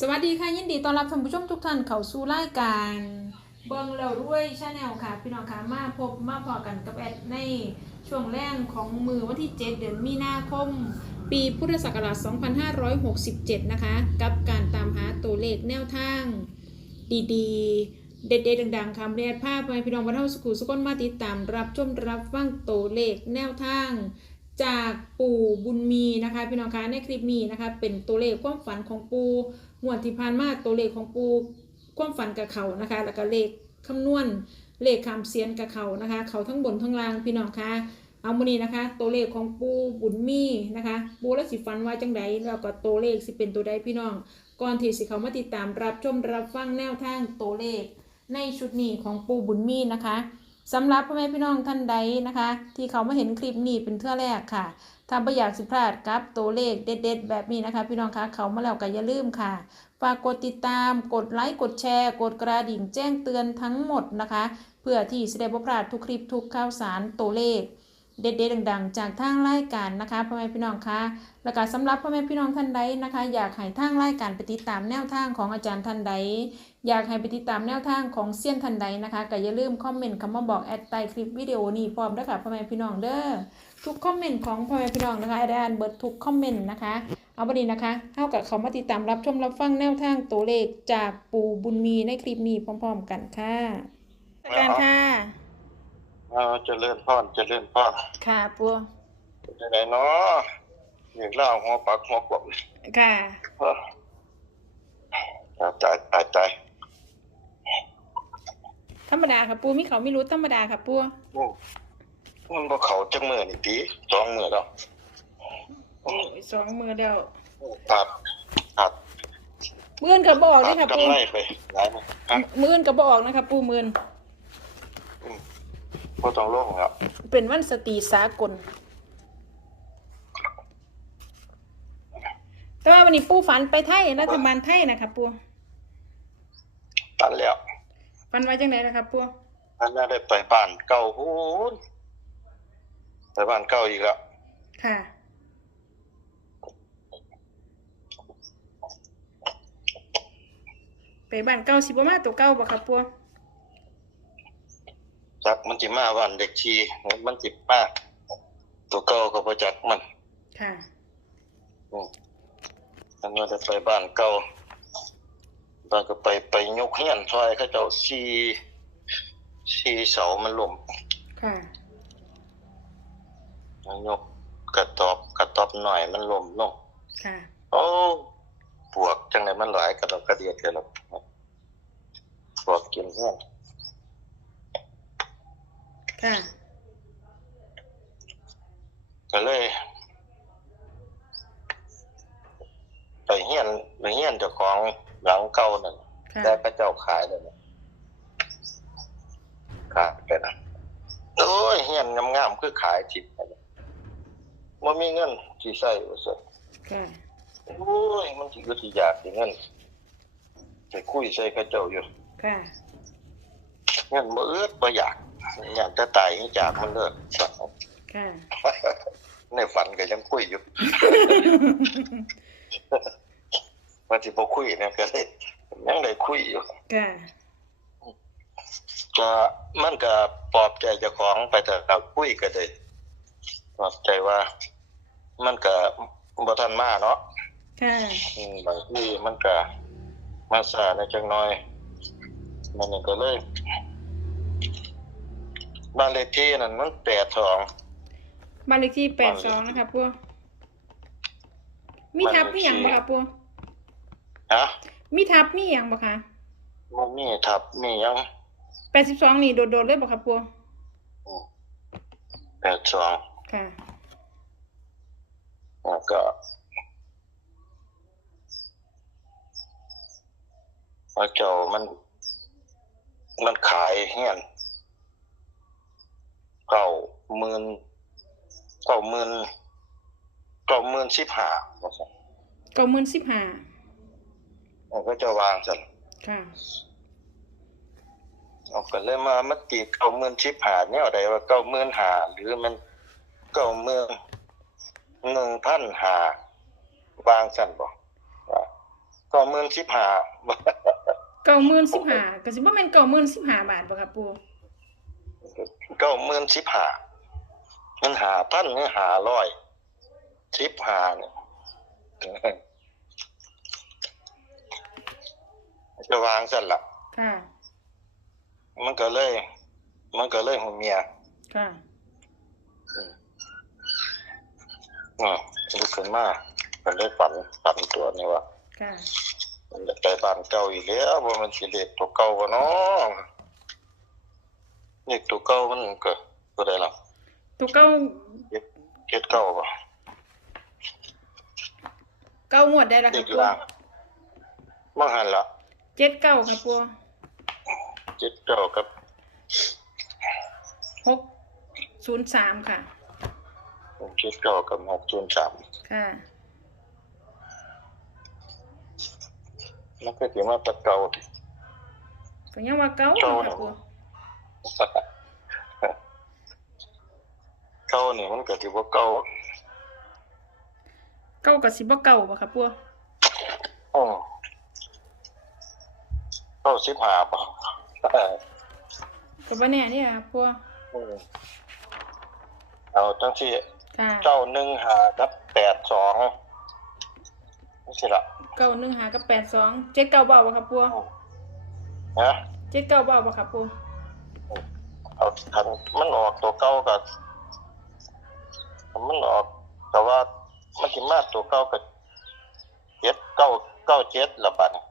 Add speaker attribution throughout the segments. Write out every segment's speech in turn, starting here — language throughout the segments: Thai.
Speaker 1: สวัสดีค่ะยินดีต้อนรับท่านผู้ชมทุกท่านเข้าสู่รายการเบิงเราด้วยชาแนลค่ะ พี่น้องค่ะมาพบมาพอกันกับแอดในช่วงแรกของมือวันที่ 7 เดือนมีนาคม ปีพุทธศักราช 2567 นะคะ กับการตามหาตัวเลขแนวทาง ดีๆ เด็ดๆดังๆค่ะเรียนภาพไปพี่น้องวันเท่าสกุลสุกนมาติดตามรับชมรับฟังตัวเลขแนวทางจากปู่บุญมีนะคะพี่น้องคะในคลิปนี้นะคะเป็นตัวเลขความฝันของปู่ งวดที่ผ่านมาตัวเลขของปูความฝันกับเขานะคะ แล้วก็เลขคำนวณเลขคำเสียนกับเขานะคะ เขาทั้งบนทั้งล่างพี่น้องคะเอามานี้นะคะ ตัวเลขของปูบุญมีนะคะ ปูและสิฝันว่าจังใดแล้วก็ตัวเลขสิเป็นตัวใดพี่น้อง ก่อนที่สิเขามาติดตามรับชมรับฟังแนวทางตัวเลข ในชุดนี้ของปูบุญมีนะคะ สำหรับพ่อแม่พี่น้องท่านใดนะคะ ที่เขามาเห็นคลิปนี้เป็นเทื่อแรกค่ะถ้าไม่อยากสิพลาดกับตัวเลขเด็ดๆ แบบนี้นะคะ พี่น้องคะเขามาแล้วก็อย่าลืมค่ะฝากกดติดตามกดไลค์กดแชร์ กดกระดิ่งแจ้งเตือนทั้งหมดนะคะ เพื่อที่จะได้บ่พลาดทุกคลิปทุกข่าวสารตัวเลข เด็ดๆดังๆ จากทางรายการนะคะพ่อแม่พี่น้องคะแล้วก็สำหรับพ่อแม่พี่น้องท่านใดนะคะ อยากให้ทางรายการไปติดตามแนวทางของอาจารย์ท่านใด อยากให้ไปติดตามแนวทางของเซียนท่านใดนะคะก็อย่าลืมคอมเมนต์คำว่าบอกแอดใต้คลิปวิดีโอนี้พร้อมด้วยค่ะพ่อแม่พี่น้องเด้อทุกคอมเมนต์ของพ่อแม่พี่น้องนะคะได้อ่านเบิดทุกคอมเมนต์นะคะเอาบันนี้นะคะเท่ากับเขามาติดตามรับชมรับฟังแนวทางตัวเลขจากปู่บุญมีในคลิปนี้พร้อม ๆ กันค่ะการค่ะ
Speaker 2: เอาเจริญพรเจริญพร
Speaker 1: ค่ะปู่
Speaker 2: จะไหนเนาะอย่างเล่าหัวปักหัวกบ
Speaker 1: ค่ะ
Speaker 2: เออตายตายตายตาย
Speaker 1: ธรรมดาค่ะปู่มีเขาไม่รู้ธรรมดาค่ะปู่
Speaker 2: โอ้มันบ่เขาจังมือนี่ตีสองมือแล้ว
Speaker 1: โอ้ยสองมือเดียว
Speaker 2: ตัดตัด
Speaker 1: มือนกับบอกเลยค่ะ
Speaker 2: ตัด
Speaker 1: ปู่
Speaker 2: กำไรไปหลายมั้ยฮะ
Speaker 1: มือนกับบอกนะคะปู่มือน
Speaker 2: บ่ต้องลงแล้ว
Speaker 1: เป็นวันสตรีสากล แต่ว่าวันนี้ปู่ฝันไปไทยรัฐบาลไทยนะคะปู่
Speaker 2: ตัดแล้ว
Speaker 1: ฝันไว้จังไหนนะคะปู่
Speaker 2: อันนั้นได้ไปบ้านเก่าพูนไปบ้านเก่าอีกแล้ว
Speaker 1: ค่ะ ไปบ้านเก่าสิบ่มาตัวเก่าบ่ครับปู่
Speaker 2: จักมันสิมาวันเด็กทีมันสิมาตัวเก่าก็บ่จักมัน
Speaker 1: ค่ะ
Speaker 2: อืมอันนั้นได้ไปบ้านเก่าบ้านก็ไปไปยกเฮียนซอยเขาเจ้าซีซีเสามันล่ม
Speaker 1: ค่ะ
Speaker 2: ยกกระตอบกระตอบหน่อยมันล่มลง
Speaker 1: ค่ะ
Speaker 2: โอ้ปวกจังไดมันหลายกระดอกกระเดียดเลยล่ะปวกกินเฮียน
Speaker 1: ค่ะ
Speaker 2: ก็เลย ไปเฮียนไปเฮียนเจ้าของหลังเก่านั่น
Speaker 1: ค่ะ
Speaker 2: ได้พระเจ้าขายเลยนะขายไปนะโอ้ยเฮียนงามๆคือขายทิพย์ไปเลยว่ามีเงินที่ใส่ว่าสิ
Speaker 1: ค่ะ
Speaker 2: โอ้ยมันสิก็สิอยากสิเงินไปคุยใส่เขาเจ้าอยู่
Speaker 1: ค่ะ
Speaker 2: เงินบ่เอื้อบ่อยาก อยากจะตายให้จากมันเลิก
Speaker 1: ค่ะ
Speaker 2: ในฝันก็ยังคุยอยู่ว่าสิบ่คุยนะก็เลยยังได้คุยอยู่
Speaker 1: ค่ะ
Speaker 2: ก็มันก็ปลอบใจเจ้าของไปแต่กับคุยก็ได้ปลอบใจว่า มันก็บ่ทันมาเนาะ
Speaker 1: ค่ะ
Speaker 2: อืมบางทีมันก็มาสาในจังน้อย มันนี่ก็เลย บ้านเลขที่นั่นมันแปดสอง
Speaker 1: บ้านเลขที่แปดสองนะคะปู่มีทับมีหยังบ่คะปู่
Speaker 2: ฮะ
Speaker 1: มีทับมีหยังบ่คะ
Speaker 2: มันมีทับมีหยัง
Speaker 1: แปดสิบสองนี่โดดๆเลยบ่คะปู่
Speaker 2: แปดสอง
Speaker 1: ค่ะ
Speaker 2: แล้วก็พระเจ้ามัน มันขายเฮียน เก้าหมื่นเก้าหมื่นเก้าหมื่นสิบห้าว่าซั่น
Speaker 1: เก้าหมื่นสิบห้า
Speaker 2: มันก็จะวางสัน
Speaker 1: ค่ะ
Speaker 2: เอาก็เลยมามาตีเก้าหมื่นสิบห้าเนี่ยอะไรว่าเก้าหมื่นห้าหรือมันเก้าหมื่นหนึ่งพันห้าวางสันบอกว่าก็หมื่นสิบห้า
Speaker 1: เก้าหมื่นสิบห้าก็สิบ่แม่นเก้าหมื่นสิบห้าบาทบ่ครับปู
Speaker 2: ก็หมื่นสิบห้ามันหาพันหรือหาร้อยสิบห้าเนี่ยจะวางสั่นละ
Speaker 1: ค่ะ
Speaker 2: มันก็เลย มันก็เลยหัวเมีย
Speaker 1: ค่ะ
Speaker 2: อืมลุกขึ้นมาก็เลยฝันฝันตัวนี้ว่า
Speaker 1: ค่ะ
Speaker 2: มันจะไปบ้านเก่าอีกแล้วว่ามันสิเล็กตัวเก่าบ่เนาะ เล็กตัวเก่ามันก็ตัวใดล่ะ
Speaker 1: ตัวเก้า
Speaker 2: เจ็ดเก่าบ่
Speaker 1: เก้างวดได้แล้วค
Speaker 2: เด็
Speaker 1: รับ
Speaker 2: ก
Speaker 1: ปู
Speaker 2: ล่างบ่หันละ
Speaker 1: เจ็ดเก้าครับปู
Speaker 2: เจ็ดเก่ากับ
Speaker 1: หกศูนย์สามค่ะ
Speaker 2: เจ็ดเก่ากับหกส่วนสาม
Speaker 1: ค่ะ
Speaker 2: มันก็สิมาตัดเก่าดิ
Speaker 1: ก็ยังว่าเก้า
Speaker 2: เก้า
Speaker 1: ครับปู
Speaker 2: เก่านี่มันก็สิบ่เก่า
Speaker 1: เก้ากับสิบ่เก้าบ่ครับปู
Speaker 2: อือเก้าสิบห้าบ่
Speaker 1: ก็บ่แน่เนี่ยครับปู
Speaker 2: อืมเอาจังซี่
Speaker 1: ค่ะ
Speaker 2: เก้าหนึ่งหากับแปดสองนี่สิละ
Speaker 1: เก้าหนึ่งหากับแปดสองเจ็ดเก้าเบาบ่ครับปู
Speaker 2: นะ
Speaker 1: เจ็ดเก้าเบาบ่ครับปู
Speaker 2: เอาทันมันออกตัวเก้ากับมันออกแต่ว่ามันสิมาตัวเก้ากับเจ็ดเก้าเก้าเจ็ดละบัดนี้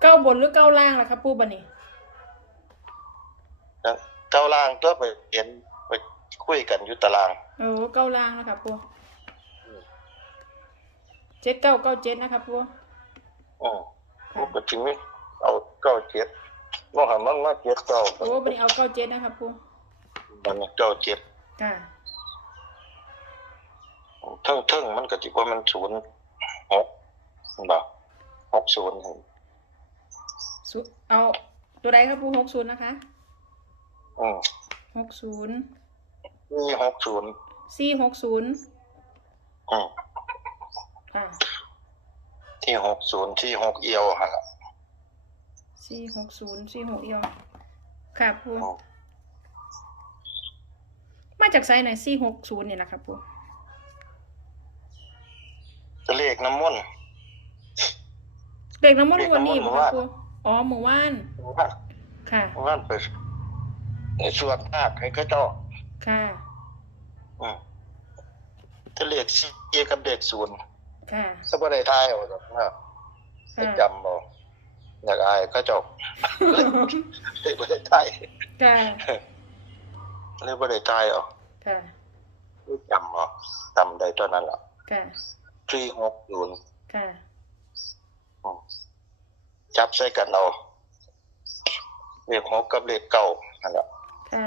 Speaker 1: เก้าบนหรือเก้าล่างล่ะครับ ปูบัดนี้
Speaker 2: แล้วเก้าล่างก็ไปเห็นไปคุยกันอยู่ตาราง
Speaker 1: โอ้เก้าล่างนะครับปูเจ็ดเก้าเก้าเจ็ดนะครับปู
Speaker 2: อืม
Speaker 1: ค่ะ
Speaker 2: มันก็ถึงเอาเก้าเจ็ด มองหันมันมาเจ็ดเก้า
Speaker 1: โอ้บัดนี้เอาเก้าเจ็ดนะครับปู
Speaker 2: มันเก้าเจ็ด
Speaker 1: ค่ะ
Speaker 2: เทิงเทิงมันก็จิว่ามันศูนย์หกบ่หกศูนย์
Speaker 1: สุเอาตัวใดครับปูหกศูนย์นะคะ
Speaker 2: อืม
Speaker 1: หกศูนย์
Speaker 2: มีหกศูนย์
Speaker 1: สี่หกศูนย์
Speaker 2: อืม
Speaker 1: ค่ะ
Speaker 2: ที่หกศูนย์ที่หกเอียวฮะล่ะ
Speaker 1: สี่หกศูนย์สี่หกเอียวค่ะปู
Speaker 2: อืม
Speaker 1: มาจากไซส์ไหนสี่หกศูนย์นี่แหละครับปู
Speaker 2: จะเลขน้ำมนต์
Speaker 1: เด็กน้ำมันต์
Speaker 2: เด็ก
Speaker 1: วัน
Speaker 2: น้ำมนต์
Speaker 1: นี้
Speaker 2: เมื่
Speaker 1: บ่
Speaker 2: อ
Speaker 1: ครั
Speaker 2: วา
Speaker 1: บ
Speaker 2: น
Speaker 1: ปูอ๋อเมื่อวาน
Speaker 2: ว่า
Speaker 1: ค่ะ
Speaker 2: ว่าไปในส่วนภาคให้เขาเจ้า
Speaker 1: ค่ะ
Speaker 2: อืมจะเลขสี่กับเลขศูนย์
Speaker 1: ค่ะ
Speaker 2: สบ่ได้ทายเอาดอกนะ
Speaker 1: ค่ะ
Speaker 2: จำบ่อ ยากอายเขาเจ้าเลยบ่ได้ทาย
Speaker 1: ค่ะ
Speaker 2: เลยบ่ได้ทายเอา
Speaker 1: ค่ะ
Speaker 2: เลยจำเอาจำได้ตอนนั้นล่ะ
Speaker 1: ค่ะ
Speaker 2: ที่หกศูนย์
Speaker 1: ค่ะ
Speaker 2: อืมจับใส่กันเอาเลขหกกับเลขเก้านั่นแหละ
Speaker 1: ค่ะ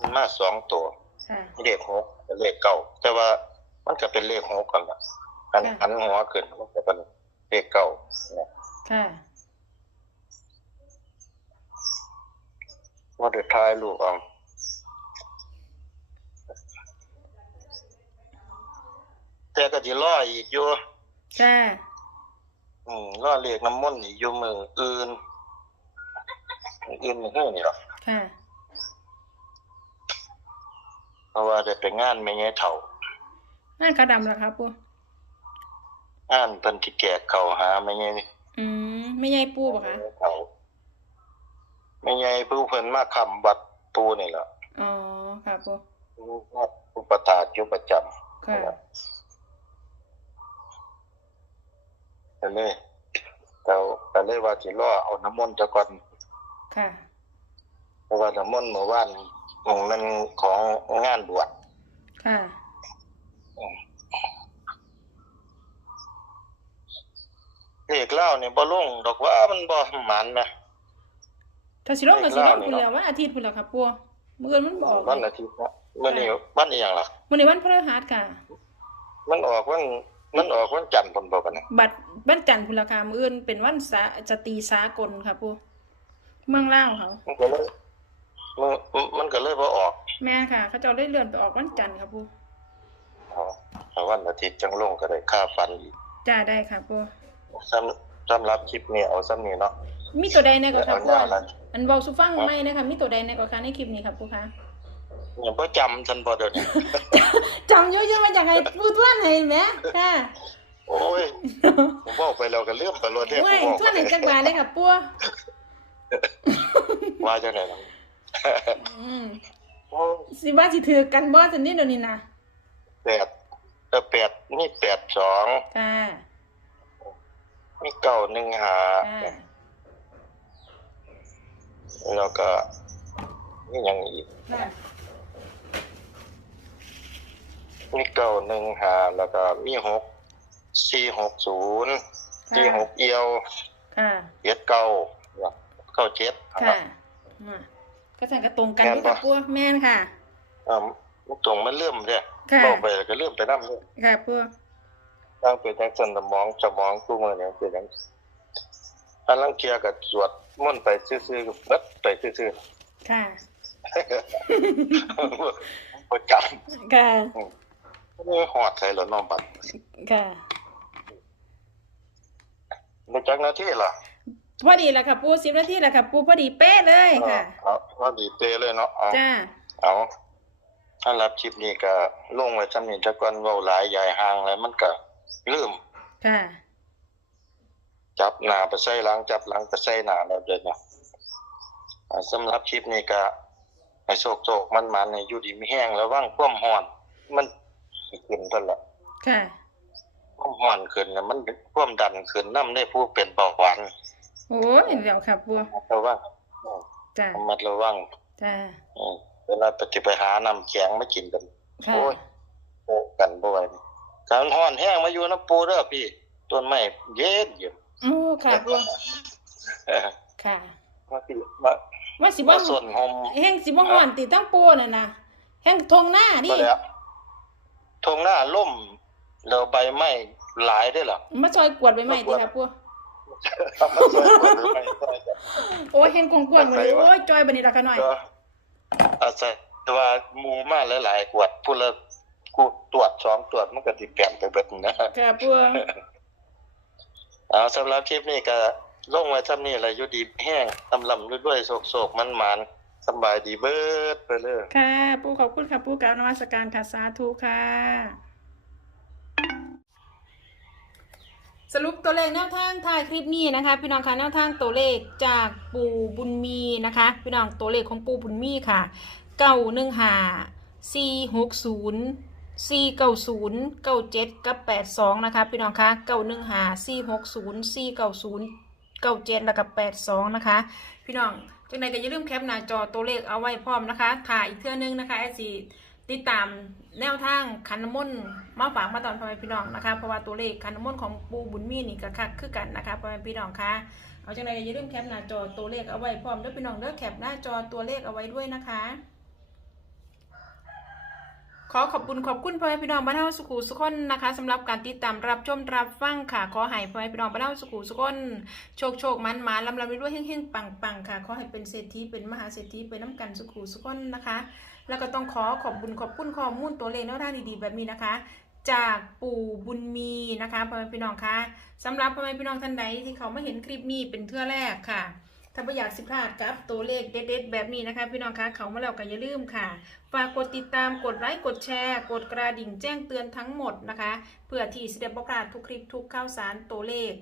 Speaker 2: มันมาสองตัว
Speaker 1: ค่ะ
Speaker 2: เลขหกกับเลขเก้าแต่ว่ามันก็เป็นเลขหกกันละ หัน
Speaker 1: ค่ะ
Speaker 2: หันหัวขึ้นมันก็เป็นเลขเก้าเนี่ย
Speaker 1: ค่ะ
Speaker 2: ว่าเดือท้ายลูกเอาแต่ก็จะล่ออีกอยู่
Speaker 1: ค่ะ
Speaker 2: อืมล่อเลขน้ำมนต์อีกอยู่มืออื่นมืออื่นมือหื้อนี่หรอก
Speaker 1: ค่ะ
Speaker 2: เพราะว่าได้ไปงานไม่ไงเถ่า
Speaker 1: นั่นกระดำเหรอครับปู
Speaker 2: งานเพิ่นที่แกกเขาหาไม่ไง
Speaker 1: อืมไม่ใหญ่ปูบ่คะ
Speaker 2: เขาไม่ไงผู้เพิ่นมาค้ำวัดปูนี่ล่ะ
Speaker 1: อ๋อค่ะปู
Speaker 2: วัดอุปถาอยู่ประจำ
Speaker 1: ค่ะ
Speaker 2: ก็เลยเราก็เลยว่าสิรอเอาน้ำมนต์ซะก่อน
Speaker 1: ค่ะ
Speaker 2: เพราะว่าน้ำมนต์เมื่อวานของมันของงานบวช
Speaker 1: ค่ะ
Speaker 2: เลขเล่านี่บ่ลงดอกว่ามันบ่หมันนะ
Speaker 1: ถ้าสิลงก็สิลง
Speaker 2: เลข
Speaker 1: พุ่น
Speaker 2: เล่านี่
Speaker 1: แล้ววันอาทิตย์พุ่นแล้วครับปูมื้ออื่นมันบ่ออก
Speaker 2: วันอาทิตย์นะมื้อนี้วันอีหยังล่ะ
Speaker 1: มื้อนี้วันพฤหัสค่ะ
Speaker 2: มันออกวันมันออกวันจันทร์พุ่นบ่กันนะ
Speaker 1: บัตรวันจันทร์พุ่นละค่ะมื้ออื่นเป็นวันสาสตรีสากลค่ะปูเมืองลาวเขา
Speaker 2: มันก็เลยมันมันก็เลยบ่ออก
Speaker 1: แม่ค่ะ เขาเจ้าได้เลื่อนไปออกวันจันทร์ครับปู
Speaker 2: อ๋อถ้าวันอาทิตย์จังลงก็ได้ค่าฟันอีก
Speaker 1: จ้าได้ค่ะปู
Speaker 2: สำสำหรับคลิปนี้เอาซ้ำนี้เนาะ
Speaker 1: มีตัวใดในก็ค่ะ
Speaker 2: เอา
Speaker 1: ปู
Speaker 2: หน้าละ
Speaker 1: อันเบาสุฟังไหมนะคะ มีตัวใดในก็ค่ะในคลิปนี้ค่ะปูคะ
Speaker 2: ยังบ่จำทันบ่เดี๋ยวนี้
Speaker 1: จำเยอะๆมาจากให้ปูทวนให้แหมค่ะ
Speaker 2: โอ้ยผมบอกไปแล้วก็ลืมไปรถเด้ผ
Speaker 1: เว้ย
Speaker 2: มบอก
Speaker 1: ทวนให้จักบาทเลยค่ะปู
Speaker 2: ว่าจังได๋ล่ะ
Speaker 1: อืม
Speaker 2: โอ้ย
Speaker 1: สิว่าสิถือกันบ่สันนี้เดี๋ยวนี้นะ
Speaker 2: แปดเออแปดนี่แปดสอง
Speaker 1: ค่ะ
Speaker 2: นี่เก้าหนึ่งหา
Speaker 1: ค่ะ
Speaker 2: แล้วก็นี่ยังอีก
Speaker 1: ค่ะ
Speaker 2: นี่เก้าหนึ่งหาแล้วก็มีหกสี่หกศูนย์สี่หกเอียว
Speaker 1: ค่ะ
Speaker 2: เจ็ดเก้าเก้าเจ็ด
Speaker 1: ค่ะมาก็สั่งกระตรงกันอยู่ค่ะปูแม่นค่ะ
Speaker 2: อ่ามันตรงมันเลื่อมเนี่ย
Speaker 1: ค่ะ
Speaker 2: บอกไปแล้วก็เลื่อมไปน้ำเลย
Speaker 1: ค่ะปู
Speaker 2: ตั้งเป็นจังสันสมองสมองตู้มือเนี่ยเป็นจังอันลังเทียกับสวดม่นต์ไปซื่อๆกับเบิดไปซื่อ
Speaker 1: ค่ะ
Speaker 2: ๆประจ
Speaker 1: ค่ะำ
Speaker 2: นี่หอดใส่หรอน้องบัด
Speaker 1: ค่ะ
Speaker 2: ในจักหน้าที่ล่ะ
Speaker 1: พอดีแหละค่ะปูสิบนาทีแหละค่ะปูพอดีเป๊ะเลยค่ะ
Speaker 2: เอาเอาดีเตเลยเนาะเอา
Speaker 1: จ้า
Speaker 2: เอาถ้ารับคลิปนี้ก็ลงไว้จำนี้จะก่อนเว้าหลายใหญ่ห่างแล้วมันก็ ลืม
Speaker 1: ค่ะ
Speaker 2: จับหน้าไปใส่หลังจับหลังไปใส่หน้าแล้วเด้อเนาะอ่าสำหรับคลิปนี้ก็ให้โชคโชคมันมันให้อยู่ดีมีแห้งแล้วว่างความร้อน มันขึ้นตลอด
Speaker 1: ค่ะ
Speaker 2: ความร้อนขึ้นน่ะมันความดันขึ้นนำได้ผู้เป็นเบาหวาน
Speaker 1: โอ้ยเดี๋ยวค่ะปู
Speaker 2: ระวัง
Speaker 1: จ้า
Speaker 2: ระมัดระวัง
Speaker 1: จ้า
Speaker 2: อืมเวลาปฏิไปหาน้ำแข็งมากินกัน
Speaker 1: ค่ะ
Speaker 2: โอ้ยโอ้กันบ่ไหว การร้อนแห้งมาอยู่น้ำปูเด้อพี่ต้นไม้เย็นเย็น
Speaker 1: โอ้ค่ะปู
Speaker 2: เออ
Speaker 1: ค่ะ
Speaker 2: มาสิมา
Speaker 1: ว่าสิ
Speaker 2: มา
Speaker 1: บ่
Speaker 2: ส่วนหอม
Speaker 1: แห้งสิบ่ฮ้อนติตั้งปูน่ะนะแห้งทงหน้าดิ
Speaker 2: มาแล้วทงหน้าล่มแล้วใบไม้หลายได้อล่ะ
Speaker 1: มาซอยกวดไว้ใหม่ติค่ะปู
Speaker 2: ทำมาสวยกว่าหรือไม่ใช่จ้ะ
Speaker 1: โอ้ยแห้งกวงๆเลยโอ้ยจอยบัดนี้ล่ะค่ะหน่อย
Speaker 2: ก็อาศัยแต่ว่าหมู่มาหลายๆกวดผู้ละ กูตรวจสองตรวจมันก็สิเปลี่ยนไปเบิดนะ
Speaker 1: ค่ะปู
Speaker 2: เอาสำหรับคลิปนี้ก็ลงไว้ซ้ำนี้แหละอยู่ดีแห้งลำลำด้วยๆโศกๆมันๆสำบายดีเบิดไปเลย
Speaker 1: ค่ะ ปูขอบคุณค่ะ ปูกราบนมัสการค่ะ สาธุค่ะ สรุปตัวเลขแนวทางถ่ายคลิปนี้นะคะ พี่น้องคะแนวทางตัวเลขจากปู่บุญมีนะคะ พี่น้องตัวเลขของปู่บุญมีค่ะเก้าหนึ่งห้าสี่หกศูนย์ สี่เก้าศูนย์เก้าเจ็ดกับแปดสองนะคะพี่น้องคะเก้าหนึ่งห้าสี่หกศูนย์สี่เก้าศูนย์เก้าเจ็ดแล้วกับแปดสองนะคะ พี่น้องจังใดก็อย่าลืมแคปหน้าจอตัวเลขเอาไว้พร้อมนะคะถ่ายอีกเทื่อนึงนะคะไอซีติดตามแนวทางคันน้ำมนมาฝากมาตอนพ่อแม่พี่น้องนะคะเพราะว่าตัวเลขคันน้ำมนของปูบุญมีนี่ก็คักคือกันนะคะพ่อแม่พี่น้องคะเอาจังใดก็อย่าลืมแคปหน้าจอตัวเลขเอาไว้พร้อมเด้อพี่น้องเด้อแคปหน้าจอตัวเลขเอาไว้ด้วยนะคะ อขอบคุณขอบคุณพ่อแม่พี่น้องบ้านเฮาสุขุสุขคนนะคะสำหรับการติดตามรับชมรับฟังค่ะ ขอให้พ่อแม่พี่น้องบ้านเฮาสุขุสุขคนโชคโชคมันมาลำลำไปด้วยเฮงๆปังๆค่ะ ขอให้เป็นเศรษฐีเป็นมหาเศรษฐีเป็นน้ำกันสุขุสุขคนนะคะ แล้วก็ต้องขอขอบบุญขอบคุณข้อมูลตัวเลขแนวทางดีๆแบบนี้นะคะจากปู่บุญมีนะคะพ่อแม่พี่น้องคะสำหรับพ่อแม่พี่น้องท่านใดที่เขาไม่เห็นคลิปนี้เป็นเทื่อแรกค่ะ ถ้าไม่อยากสิพลาดกับตัวเลขเด็ดๆแบบนี้นะคะ พี่น้องคะเขามาแล้วก็อย่าลืมค่ะฝากกดติดตามกดไลค์กดแชร์ กดกระดิ่งแจ้งเตือนทั้งหมดนะคะ เพื่อที่สิได้บอกพลาดทุกคลิปทุกข่าวสารตัวเลข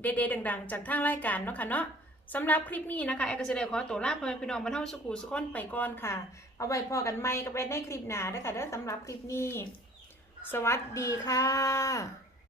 Speaker 1: เด็ดๆดังๆ จากทางรายการเนาะค่ะเนาะสำหรับคลิปนี้นะคะแอร์ก็จะได้ขอตัวลาพ่อแม่พี่น้องบรรเทาสุขุสุขคนไปก่อนค่ะ เอาไว้พอกันใหม่กับแอดในคลิปหนานะคะเด้อสำหรับคลิปนี้ สวัสดีค่ะ